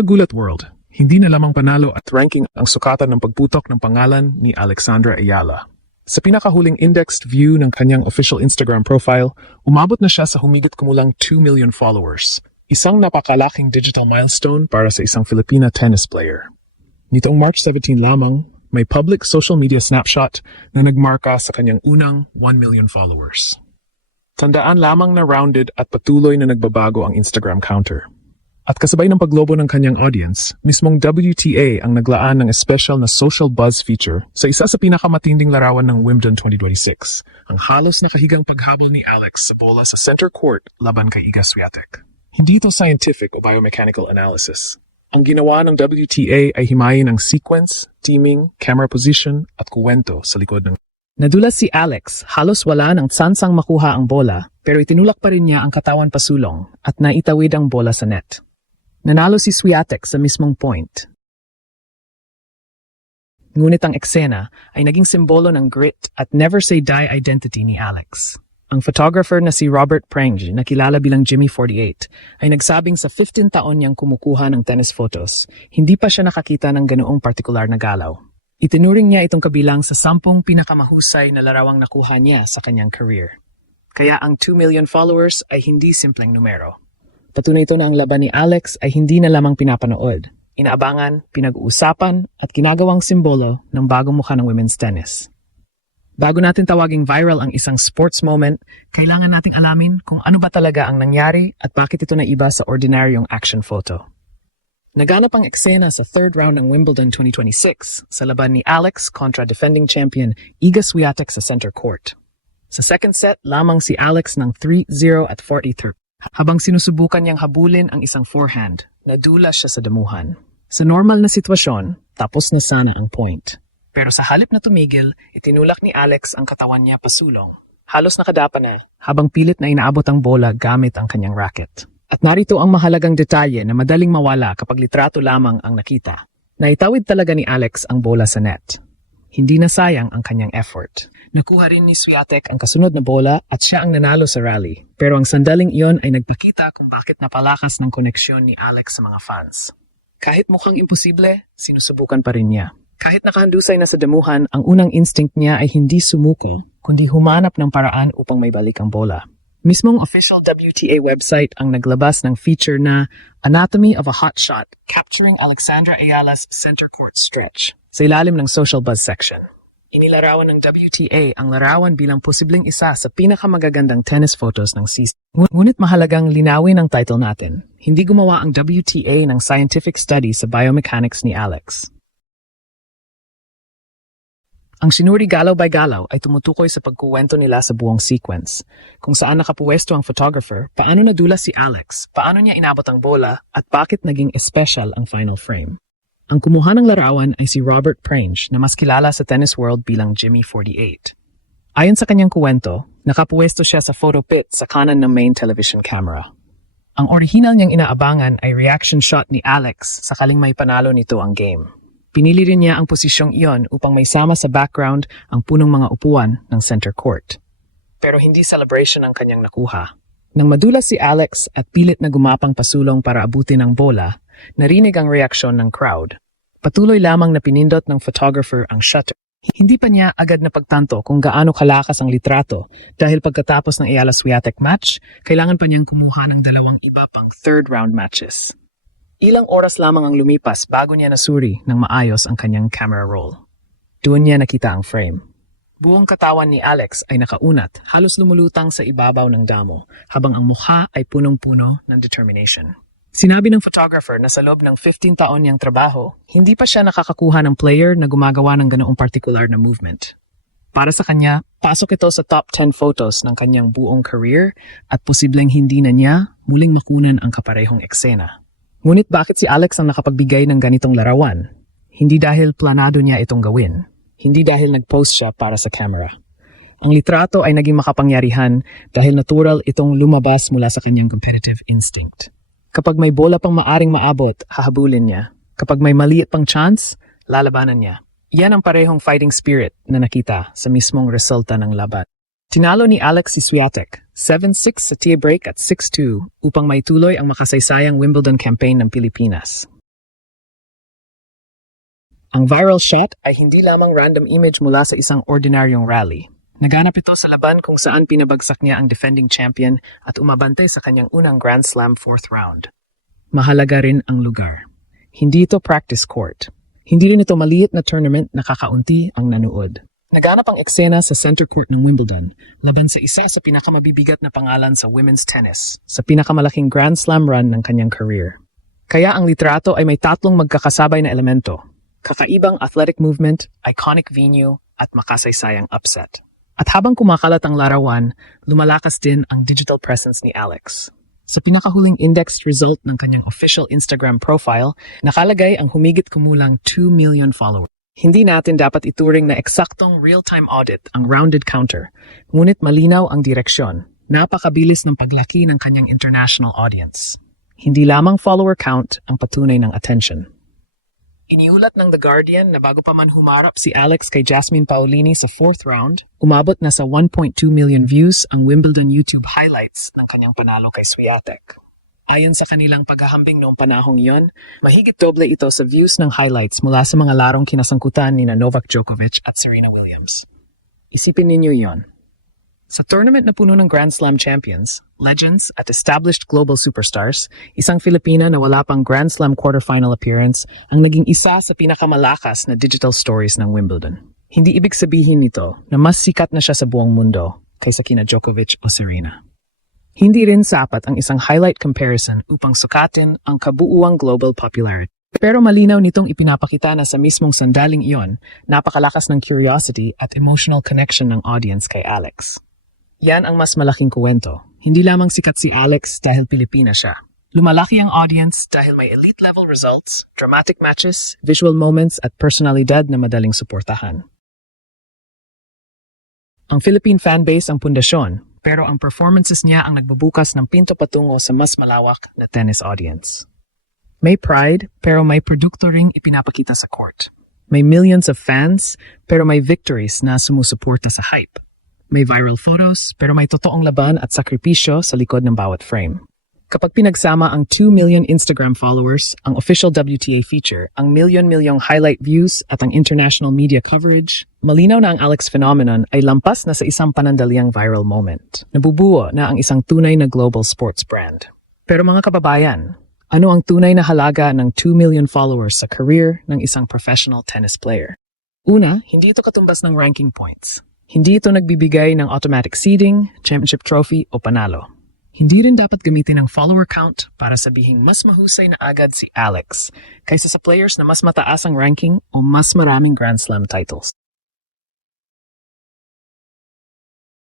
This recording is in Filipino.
Kagulat World, hindi na lamang panalo at ranking ang sukatan ng pagputok ng pangalan ni Alexandra Ayala. Sa pinakahuling indexed view ng kanyang official Instagram profile, umabot na siya sa humigit kumulang 2 million followers. Isang napakalaking digital milestone para sa isang Filipina tennis player. Nitong March 17 lamang, may public social media snapshot na nagmarka sa kanyang unang 1 million followers. Tandaan lamang na rounded at patuloy na nagbabago ang Instagram counter. At kasabay ng paglobo ng kanyang audience, mismong WTA ang naglaan ng special na social buzz feature sa isa sa pinakamatinding larawan ng Wimbledon 2026, ang halos nakahigang paghabol ni Alex sa bola sa center court laban kay Iga Swiatek. Hindi ito scientific o biomechanical analysis. Ang ginawa ng WTA ay himayin ang sequence, teaming, camera position at kuwento sa likod ng... Nadulas si Alex, halos wala ng tsansang makuha ang bola, pero itinulak pa rin niya ang katawan pasulong at naitawid ang bola sa net. Nanalo si Swiatek sa mismong point. Ngunit ang eksena ay naging simbolo ng grit at never say die identity ni Alex. Ang photographer na si Robert Prange, na kilala bilang Jimmy 48, ay nagsabing sa 15 taon niyang kumukuha ng tennis photos, hindi pa siya nakakita ng ganoong partikular na galaw. Itinuring niya itong kabilang sa 10 pinakamahusay na larawang nakuha niya sa kanyang career. Kaya ang 2 million followers ay hindi simpleng numero. Patunay ito na ang laban ni Alex ay hindi na lamang pinapanood, inaabangan, pinag-uusapan at ginagawang simbolo ng bagong mukha ng women's tennis. Bago natin tawaging viral ang isang sports moment, kailangan nating alamin kung ano ba talaga ang nangyari at bakit ito naiba sa ordinaryong action photo. Naganap ang eksena sa third round ng Wimbledon 2026 sa laban ni Alex kontra defending champion Iga Swiatek sa center court. Sa second set, lamang si Alex ng 3-0 at 40-30. Habang sinusubukan niyang habulin ang isang forehand, nadulas siya sa damuhan. Sa normal na sitwasyon, tapos na sana ang point. Pero sa halip na tumigil, itinulak ni Alex ang katawan niya pasulong. Halos nakadapa na, habang pilit na inaabot ang bola gamit ang kanyang racket. At narito ang mahalagang detalye na madaling mawala kapag litrato lamang ang nakita. Naitawid talaga ni Alex ang bola sa net. Hindi na sayang ang kanyang effort. Nakuha rin ni Swiatek ang kasunod na bola at siya ang nanalo sa rally. Pero ang sandaling iyon ay nagpakita kung bakit napalakas ng koneksyon ni Alex sa mga fans. Kahit mukhang imposible, sinusubukan pa rin niya. Kahit nakahandusay na sa damuhan, ang unang instinct niya ay hindi sumuko, kundi humanap ng paraan upang may balik ang bola. Mismong official WTA website ang naglabas ng feature na Anatomy of a Hot Shot, capturing Alexandra Ayala's center court stretch sa ilalim ng social buzz section. Inilarawan ng WTA ang larawan bilang posibleng isa sa pinakamagagandang tennis photos ng season. Ngunit mahalagang linawin ang title natin. Hindi gumawa ang WTA ng scientific study sa biomechanics ni Alex. Ang sinuri galaw by galaw ay tumutukoy sa pagkuwento nila sa buong sequence. Kung saan nakapuwesto ang photographer, paano nadulas si Alex, paano niya inabot ang bola, at bakit naging special ang final frame. Ang kumuha ng larawan ay si Robert Prange na mas kilala sa tennis world bilang Jimmy 48. Ayon sa kanyang kuwento, nakapuwesto siya sa photo pit sa kanan ng main television camera. Ang orihinal niyang inaabangan ay reaction shot ni Alex sakaling may panalo nito ang game. Pinili rin niya ang posisyong iyon upang may sama sa background ang punong mga upuan ng center court. Pero hindi celebration ang kanyang nakuha. Nang madulas si Alex at pilit na gumapang pasulong para abutin ang bola, narinig ang reaksyon ng crowd. Patuloy lamang na pinindot ng photographer ang shutter. Hindi pa niya agad na pagtanto kung gaano kalakas ang litrato dahil pagkatapos ng Ayala Swiatek match, kailangan pa niyang kumuha ng 2 iba pang third round matches. Ilang oras lamang ang lumipas bago niya nasuri ng maayos ang kanyang camera roll. Doon niya nakita ang frame. Buong katawan ni Alex ay nakaunat, halos lumulutang sa ibabaw ng damo, habang ang mukha ay punong-puno ng determination. Sinabi ng photographer na sa loob ng 15 taon niyang trabaho, hindi pa siya nakakakuha ng player na gumagawa ng ganoong particular na movement. Para sa kanya, pasok ito sa top 10 photos ng kanyang buong career at posibleng hindi na niya muling makunan ang kaparehong eksena. Ngunit bakit si Alex ang nakapagbigay ng ganitong larawan? Hindi dahil planado niya itong gawin. Hindi dahil nag-post siya para sa camera. Ang litrato ay naging makapangyarihan dahil natural itong lumabas mula sa kanyang competitive instinct. Kapag may bola pang maaring maabot, hahabulin niya. Kapag may maliit pang chance, lalabanan niya. Yan ang parehong fighting spirit na nakita sa mismong resulta ng laban. Tinalo ni Alex si Swiatek, 7-6 sa tie-break at 6-2 upang maituloy ang makasaysayang Wimbledon campaign ng Pilipinas. Ang viral shot ay hindi lamang random image mula sa isang ordinaryong rally. Naganap ito sa laban kung saan pinabagsak niya ang defending champion at umabante sa kanyang unang Grand Slam 4th round. Mahalaga rin ang lugar. Hindi ito practice court. Hindi rin ito maliit na tournament na kakaunti ang nanood. Naganap ang eksena sa center court ng Wimbledon, laban sa isa sa pinakamabibigat na pangalan sa women's tennis, sa pinakamalaking Grand Slam run ng kanyang career. Kaya ang litrato ay may tatlong magkakasabay na elemento. Kakaibang athletic movement, iconic venue, at makasaysayang upset. At habang kumakalat ang larawan, lumalakas din ang digital presence ni Alex. Sa pinakahuling indexed result ng kanyang official Instagram profile, nakalagay ang humigit kumulang 2 million followers. Hindi natin dapat ituring na eksaktong real-time audit ang rounded counter, ngunit malinaw ang direksyon. Napakabilis ng paglaki ng kanyang international audience. Hindi lamang follower count ang patunay ng attention. Iniulat ng The Guardian na bago pa man humarap si Alex kay Jasmine Paolini sa 4th round, umabot na sa 1.2 million views ang Wimbledon YouTube highlights ng kanyang panalo kay Swiatek. Ayon sa kanilang paghahambing noong panahong iyon, mahigit doble ito sa views ng highlights mula sa mga larong kinasangkutan ni Novak Djokovic at Serena Williams. Isipin ninyo iyon. Sa tournament na puno ng Grand Slam champions, legends at established global superstars, isang Filipina na wala pang Grand Slam quarterfinal appearance ang naging isa sa pinakamalakas na digital stories ng Wimbledon. Hindi ibig sabihin nito na mas sikat na siya sa buong mundo kaysa kina Djokovic o Serena. Hindi rin sapat ang isang highlight comparison upang sukatin ang kabuuang global popularity. Pero malinaw nitong ipinapakita na sa mismong sandaling iyon, napakalakas ng curiosity at emotional connection ng audience kay Alex. Yan ang mas malaking kuwento. Hindi lamang sikat si Alex dahil Pilipina siya. Lumalaki ang audience dahil may elite-level results, dramatic matches, visual moments at personalidad na madaling suportahan. Ang Philippine fanbase ang pundasyon, pero ang performances niya ang nagbubukas ng pinto patungo sa mas malawak na tennis audience. May pride, pero may produkto ring ipinapakita sa court. May millions of fans, pero may victories na sumusuporta sa hype. May viral photos, pero may totoong laban at sakripisyo sa likod ng bawat frame. Kapag pinagsama ang 2 million Instagram followers, ang official WTA feature, ang milyon-milyong highlight views at ang international media coverage, malinaw na ang Alex phenomenon ay lampas na sa isang panandaliang viral moment. Nabubuo na ang isang tunay na global sports brand. Pero mga kababayan, ano ang tunay na halaga ng 2 million followers sa career ng isang professional tennis player? Una, hindi ito katumbas ng ranking points. Hindi ito nagbibigay ng automatic seeding, championship trophy o panalo. Hindi rin dapat gamitin ang follower count para sabihing mas mahusay na agad si Alex kaysa sa players na mas mataas ang ranking o mas maraming Grand Slam titles.